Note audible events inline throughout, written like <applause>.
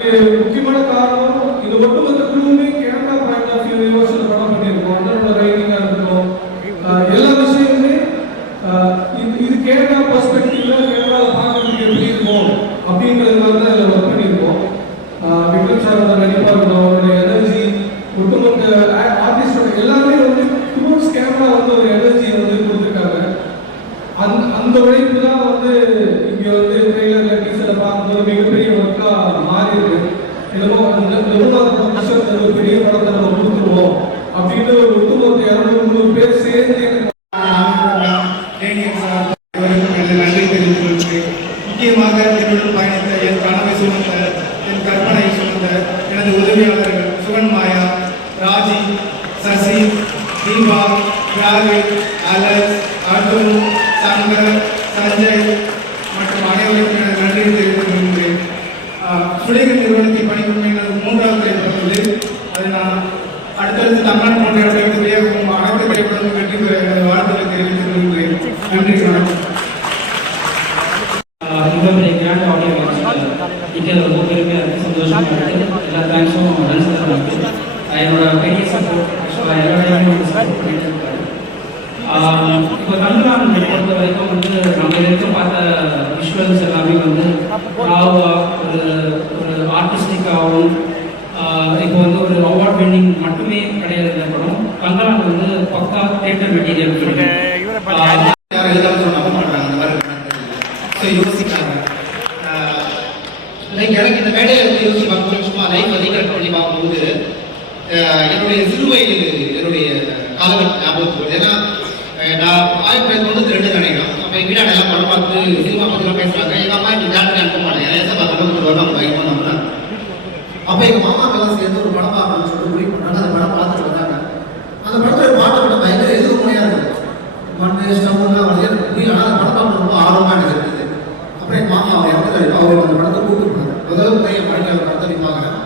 முக்கியமான காரணம் இந்த ஒட்டுமொத்த குழுவுமே கேமரா பாயிண்ட் ஆஃப் வியூ யோசனை படம் பண்ணியிருக்கோம் அண்ணனோட ரைட்டிங்காக இருக்கட்டும் எல்லா விஷயமுமே இது கேமரா பெர்ஸ்பெக்டிவ்ல கேமராவில் பார்க்கறதுக்கு எப்படி இருக்கும் அப்படின்றது மாதிரி தான் இதில் ஒர்க் பண்ணியிருக்கோம் ஆஹ் விக்ரம் சாரோட நடிப்பாக இருக்கட்டும் அவருடைய எனர்ஜி ஒட்டுமொத்த ஆர்டிஸ்டோட எல்லாமே வந்து டுவர்ட்ஸ் கேமரா வந்து ஒரு எனர்ஜியை வந்து கொடுத்துருக்காங்க அந்த அந்த உழைப்பு தான் வந்து இங்க வந்து ட்ரெய்லர்ல டீசர்ல பார்க்கும்போது மிகப்பெரிய ஒர்க்கா மாறி இருக்கு என்னமோ அந்த இந்த மூணாவது படம் கிஷோர் ஒரு பெரிய படத்தை நம்ம கொடுத்துருவோம் அப்படின்னு ஒரு ஒட்டுமொத்த இரநூறு முந்நூறு பேர் சேர்ந்து எனக்கு நன்றி தெரிவித்துக் கொள்கிறேன் முக்கியமாக என்னுடன் பயணித்த என் கனவை சுமந்த என் கற்பனை சுமந்த எனது உதவியாளர்கள் சுகன் மாயா ராஜி சசி தீபா தியாகு அலஸ் அர்ஜுன் சங்கர் சஞ்சய் மற்றும் அனைவருக்கும் எனது நன்றி தெரிவித்துக் கொள்கிறேன். சுழிகள் நிறுவனத்தில் பணிபுரியும் எனது மூன்றாவது திரைப்படம் இது அது நான் அடுத்தடுத்து தமிழ்நாடு போன்ற இடங்களுக்கு வெளியாகும் அனைத்து திரைப்படமும் வெற்றி பெற எனது வாழ்த்துக்களை தெரிவித்துக் கொள்கிறேன். நன்றி வணக்கம். இது ரொம்ப பெருமையாக இருக்குது சந்தோஷமாக இருக்குது எல்லா தேங்க்ஸும் ரன்சர் இருக்குது என்னோட பெரிய சப்போர்ட் ஆக்சுவலாக சப்போர்ட் பண்ணிட்டு இருக்காரு இப்போ தமிழ்நாடு பொறுத்த வரைக்கும் வந்து நம்ம இது வரைக்கும் பார்த்த விஷுவல்ஸ் எல்லாமே வந்து ராவா ஒரு ஒரு ஆர்டிஸ்டிக்காகவும் இப்போ வந்து ஒரு அவார்ட் வின்னிங் மட்டுமே கிடையாது இந்த படம் கங்கரான் வந்து பக்கா தேட்டர் மெட்டீரியல் ஆஹ் என்னுடைய சிறுவயது என்னுடைய காலகட்ட ஞாபகத்துக்கு ஏன்னா நான் ஆயிரத்தி தொள்ளாயிரத்தி தொண்ணூத்தி ரெண்டு நினைக்கிறேன். அப்போ எங்கள் வீடாட எல்லாம் படம் பார்த்து சினிமா பற்றிலாம் பேசுறாங்க. எங்கள் அம்மா எனக்கு ஜாலியாக அனுப்ப மாட்டேன் ஏசா பார்த்து வருவாங்க பயமா நம்ம அப்போ எங்கள் மாமாக்கெல்லாம் சேர்ந்து ஒரு படம் பார்க்கணும்னு சொல்லி முடிவு பண்ணாங்க அந்த படம் பார்த்துட்டு வந்தாங்க அந்த படத்துல ஒரு பாட்டு கூட பயங்கர எதிர்மறையாக இருக்கும் மண்ணு ஸ்டவ்லாம் வந்து எனக்கு புரியல ஆனால் அந்த படம் பார்க்க ரொம்ப ஆர்வமாக எனக்கு இருந்தது அப்புறம் எங்கள் மாமா அவர் இறந்துட்டாரு அவர் அந்த படத்தை கூப்பிட்டு போனார் முதல்ல போய் என் வாழ்க்கையில் அந்த படத்தை போய் பார்க்குறேன்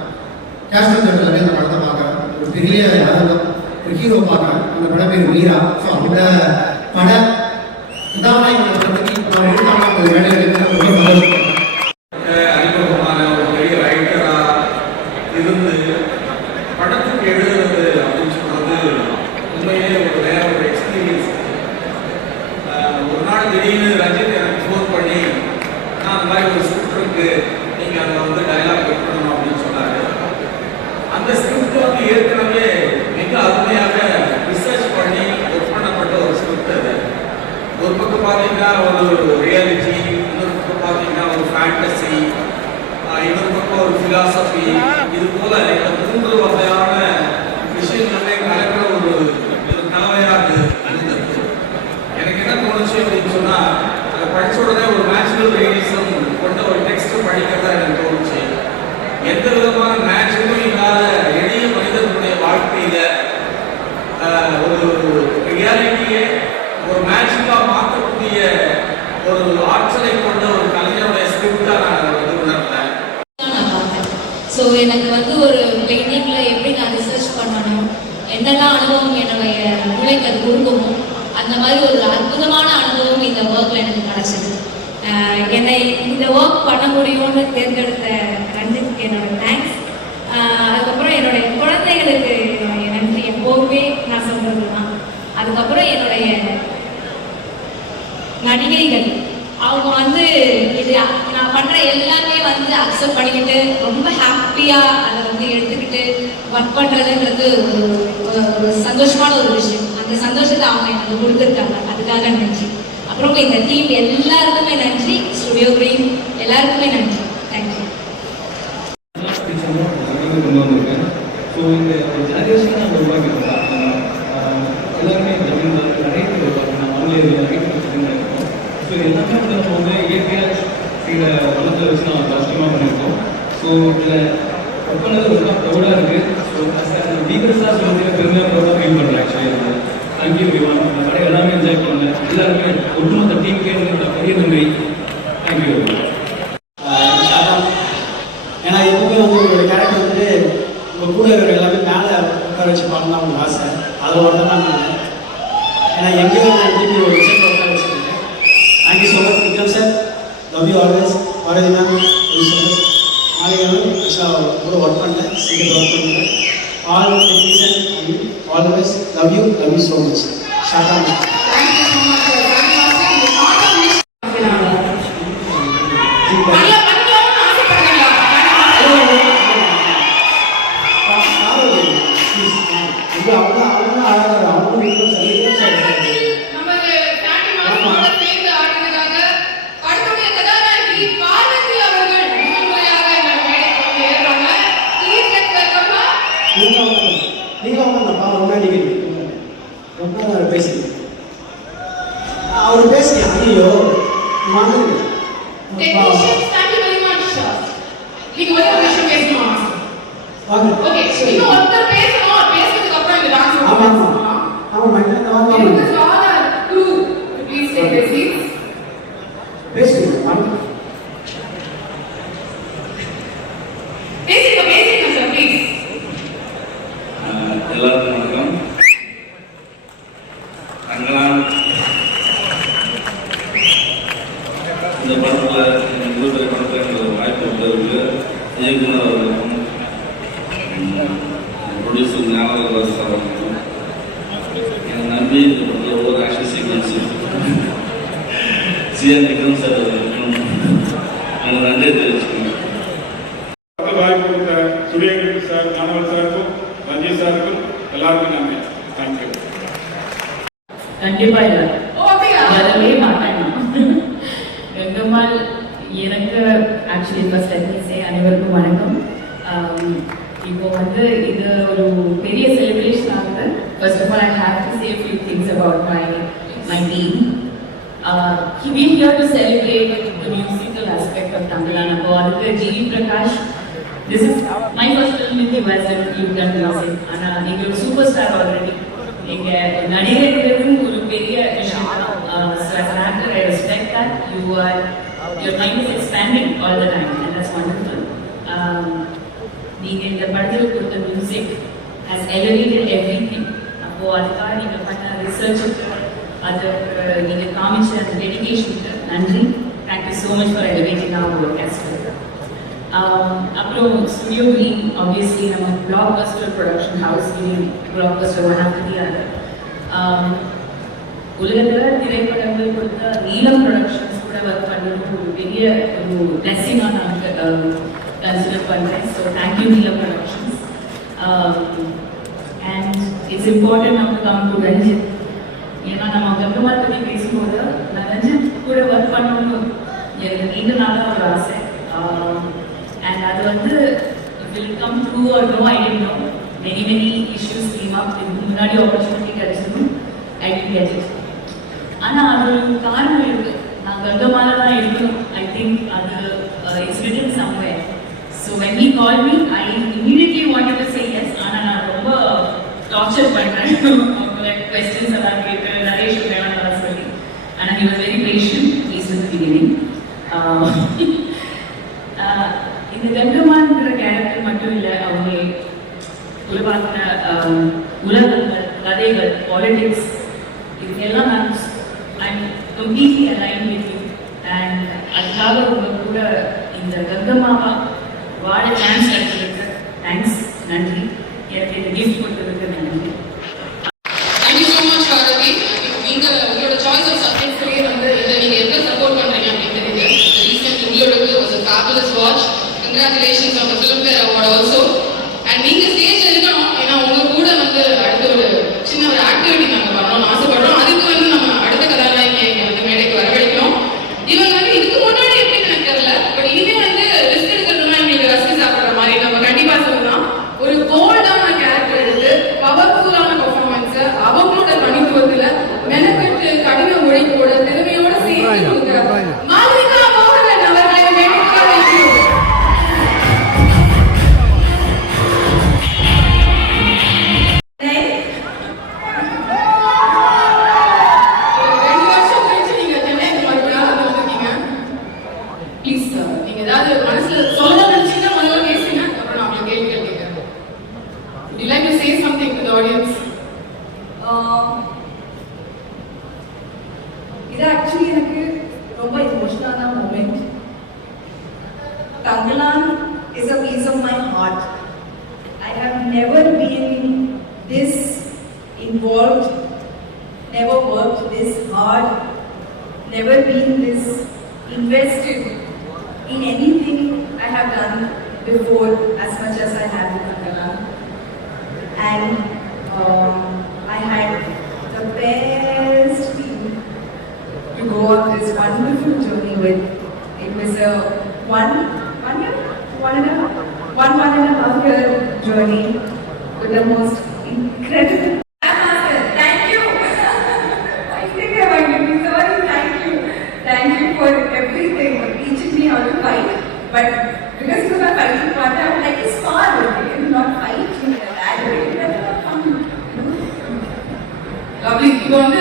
கேஷ்மீர் தேட்டரில் அந்த படத்தை பார்க்குறேன் ஒரு பெரிய அரங்கம் ஒரு ஹீரோ பார்க்குறேன் அந்த படம் பேர் வீரா ஸோ அந்த பட இதான் இந்த படத்துக்கு இப்போ நான் எழுதாம அந்த வேலையில் இருக்கிற ரொம்ப சந்தோஷப்படுறேன் அறிமுகமான ஒரு பெரிய ரைட்டரா இருந்து படத்துக்கு எழுதுறது அப்படின்னு சொல்றது உண்மையிலே ஒரு வேற ஒரு எக்ஸ்பீரியன்ஸ் ஒரு நாள் திடீர்னு ரஞ்சித் எனக்கு ஃபோன் பண்ணி நான் அந்த மாதிரி ஒரு ஸ்கிரிப்ட் இருக்கு. நீங்க அதை வந்து டைலாக் வைக்கணும் அப்படின்னு சொன்னாரு. அந்த ஸ்கிரிப்ட் வந்து ஏற்கனவே மிக அருமையாக ரிசர்ச் பண்ணி ஒர்க் பண்ணப்பட்ட ஒரு ஸ்கிரிப்ட் அது. ஒரு பக்கம் பார்த்தீங்கன்னா ஒரு ரியாலிட்டி இன்னொரு பக்கம் பார்த்தீங்கன்னா ஒரு ஃபேண்டசி இன்னொரு பக்கம் ஒரு ஃபிலாசபி போல இந்த மூன்று வகையான விஷயங்களே கலக்கிற ஒரு கலவையாக இருந்தது எனக்கு என்ன தோணுச்சு அப்படின்னு சொன்னா அதை படிச்ச உடனே ஒரு நேச்சுரல் ரியலிசம் கொண்ட ஒரு டெக்ஸ்ட் படிக்கிறதா எனக்கு தோணுச்சு எந்த விதமான நேச்சுரலும் இல்லாத எளிய மனிதனுடைய வாழ்க்கையில ஆஹ், ஒரு ரியாலிட்டியை ஒரு மேஜிக்கா மாற்றக்கூடிய ஒரு ஆற்றலை கொண்ட ஒரு கலைஞருடைய ஸ்கிரிப்டா நான் அதை வந்து உணர்ந்தேன் நான் பார்த்தேன் ஸோ எனக்கு வந்து ஒரு பிகினிங்ல எப்படி நான் ரிசர்ச் பண்ணணும் என்னெல்லாம் அனுபவம் என்னுடைய மூளைக்கு அது கொடுக்கவும் அந்த மாதிரி ஒரு அற்புதமான அனுபவம் இந்த ஒர்க்கில் எனக்கு கிடச்சிது. என்னை இந்த ஒர்க் பண்ண முடியும்னு தேர்ந்தெடுத்த ரஞ்சித் என்னோட தேங்க்ஸ் அதுக்கப்புறம் என்னுடைய குழந்தைகளுக்கு என்னுடைய நன்றி. எப்போவுமே நான் சொல்கிறது தான். அதுக்கப்புறம் என்னுடைய நடிகைகள். அவங்க வந்து சரியா? நான் பண்ற எல்லாமே வந்து அக்செப்ட் பண்ணிக்கிட்டு ரொம்ப ஹாப்பியா அதை வந்து எடுத்துக்கிட்டு ஒர்க் பண்றதுன்றது ஒரு சந்தோஷமான ஒரு விஷயம். அந்த சந்தோஷத்தை அவங்க எனக்கு கொடுத்துருக்காங்க. அதுக்காக நன்றி. அப்புறம் இந்த டீம் எல்லாருக்குமே நன்றி. ஸ்டுடியோ கிரீன் எல்லாருக்குமே நன்றி. தேங்க்யூ ஸோ இந்த ஜெனரேஷன் நம்ம எல்லாருமே நிறைய பேர் ஆன்லைன் நிறைய பேர் ஸோ எல்லாமே வந்து நம்ம வந்து இயற்கையாக செய்கிற வளத்தை வச்சு நான் கஷ்டமாக பண்ணியிருக்கோம் ஸோ இதில் ஒப்பந்தது பண்ணது ரொம்ப ப்ரௌடாக இருக்குது ஸோ வீக்கர்ஸாக சொல்லுறது பெருமையாக ப்ரௌடாக ஃபீல் பண்ணுறேன் ஆக்சுவலி தேங்க்யூ விவான் இந்த படம் எல்லாமே என்ஜாய் பண்ணேன் எல்லாருமே ஒட்டுமொத்த டீமுக்கே என்னோட பெரிய நன்றி. தேங்க்யூ ஏன்னா எப்பவுமே வந்து உங்களோட கேரக்டர் வந்து உங்கள் கூட இருக்கிற எல்லாமே மேலே உட்கார வச்சு பண்ணலாம் உங்களுக்கு ஆசை. அதில் ஒருத்தர் தான் நான் ஏன்னா எங்கேயோ நான் திருப்பி ஒரு விஷயத்தை உட்கார வச்சுருக்கேன் thank you so much Vikram sir love you always Bharathi ma'am நாளைக்கு வந்து ஆக்சுவலாக கூட ஒர்க் பண்ணல சீக்கிரம் ஒர்க் பண்ணல all technician all love you love you so much ஷார்ட்டாக நீங்க ஒரே ஒரு விஷயம் பேசணுமா? வாங்க. ஓகே இன்னும் ஒருத்தர் பேசணும். பேசுறதுக்கு அப்புறம் இந்த டான்ஸ் ஆமா ஆமா ஆமா மைண்ட் வாங்க There வாங்க is rather two. Please take the seats. பேசுங்க வாங்க பேசுங்க பேசுங்க சார் ப்ளீஸ் ஆஹ் எல்லாருக்கும் வணக்கம் அங்கெல்லாம் இந்த படத்தில் இவ்வளோ பெரிய படத்தில் எனக்கு ஒரு வாய்ப்பு கொடுத்ததுக்கு இயக்குனர் அவர்களுக்கும் ப்ரொடியூசர் ஞானராஜ் சார் அவர்களுக்கும் என்னை நம்பி இந்த படத்தில் ஒவ்வொரு ஆக்ஷன் சீக்வன்ஸு சிஎன் விக்ரம் சார் அவர்களுக்கும் எனக்கு நன்றி தெரிவிச்சுக்கணும் படத்தில் வாய்ப்பு கொடுத்த சூரியகிரி சார் ஞானவல் சாருக்கும் ரஞ்சித் சாருக்கும் எல்லாருக்கும் நன்றி தேங்க்யூ கண்டிப்பா இல்ல ஓ அப்படியா வரவே மாட்டேன் நான். கங்கம்மாள் எனக்கு ஆக்சுவலி ஃபர்ஸ்ட் சே அனைவருக்கும் வணக்கம் ஆம், இப்போ வந்து இது ஒரு பெரிய செலிப்ரேஷன் ஆகுது first of all I have to say few things about my my team he been here to celebrate the musical aspect of Tambilan. அப்போ அதுக்கு GV Prakash this is my first film in the west you can music ஆனா நீங்க ஒரு super star already நீங்க நடிகர்களுக்கு ஒரு பெரிய விஷயம். So as an actor I respect that you are your mind is expanding all the time. And that's wonderful. um, நீங்க இந்த படத்தில் கொடுத்த மியூசிக் has elevated everything. அப்போ அதுக்காக நீங்க பண்ண ரிசர்ச்சுக்கு அதுக்கு நீங்க காமிச்ச அந்த டெடிகேஷனுக்கு நன்றி. Thank you so much for elevating our work அப்புறம் ஸ்டுடியோ கிரீன் ஆப்வியஸ்லி நம்ம blockbuster production house green blockbuster one of the other உலகத்தில் திரைப்படங்கள் கொடுத்த நீலம் ப்ரொடக்ஷன்ஸ் கூட ஒர்க் பண்ணுறது ஒரு பெரிய ஒரு பிளெஸிங்காக நான் கன்சிடர் பண்ணுறேன் so thank you Neelam productions and it's important நம்ம கம் டு ரஞ்சித் ஏன்னா நம்ம கங்கம்மாள் பற்றி பேசும்போது நான் ரஞ்சித் கூட ஒர்க் பண்ணணும்னு எனக்கு நீண்ட நாளாக ஒரு ஆசை And அது வந்து will come true or no I didn't know many many issues came up இதுக்கு முன்னாடி opportunity கிடைச்சதும் I didn't get it. ஆனால் அது ஒரு காரணம் இருக்கு. நான் கங்கமால தான் இருக்கணும். ஐ திங்க் அது it's written somewhere so when he call me I immediately wanted to say yes ஆனால் நான் ரொம்ப டார்ச்சர் பண்ணுறேன் கொஸ்டின்ஸ் எல்லாம் கேட்டு நிறைய விஷயம் வேணாம் சொல்லி. ஆனால் he was very passion he's in beginning <laughs> இந்த கங்கம்மான்ற கேரக்டர் மட்டும் இல்லை அவங்க உருவாக்கின உலகங்கள் கதைகள் பாலிடிக்ஸ் இதுக்கெல்லாம் நான் I'm completely align with you and அதுக்காக உங்க கூட இந்த கங்கமாவா வாழ சான்ஸ் கிடைச்சதுக்கு தேங்க்ஸ் நன்றி எனக்கு இந்த கிஃப்ட் கொடுத்ததுக்கு நன்றி Thank you உங்களோட choice of support fabulous watch. Congratulations அவங்க the filmfare award and and நீங்க ஸ்டேஜ் இருக்கணும் ஏன்னா உங்க கூட வந்து அடுத்த ஒரு சின்ன ஒரு ஆக்டிவிட்டி நாங்க பண்ணணும்னு ஆசை never been this involved, never worked this hard, never been this invested in anything I have done before as much as I have in Angana. And um, I had the best team to go on this wonderful journey with. It was a one, one year, one and a half, one, one and a half year journey with the most incredible. Thank you. <laughs> I think I'm really sorry. Thank you. Thank you for everything, for teaching me how to fight. But because of my fighting part, I would like to spar with you, not fight. <laughs> Lovely. You want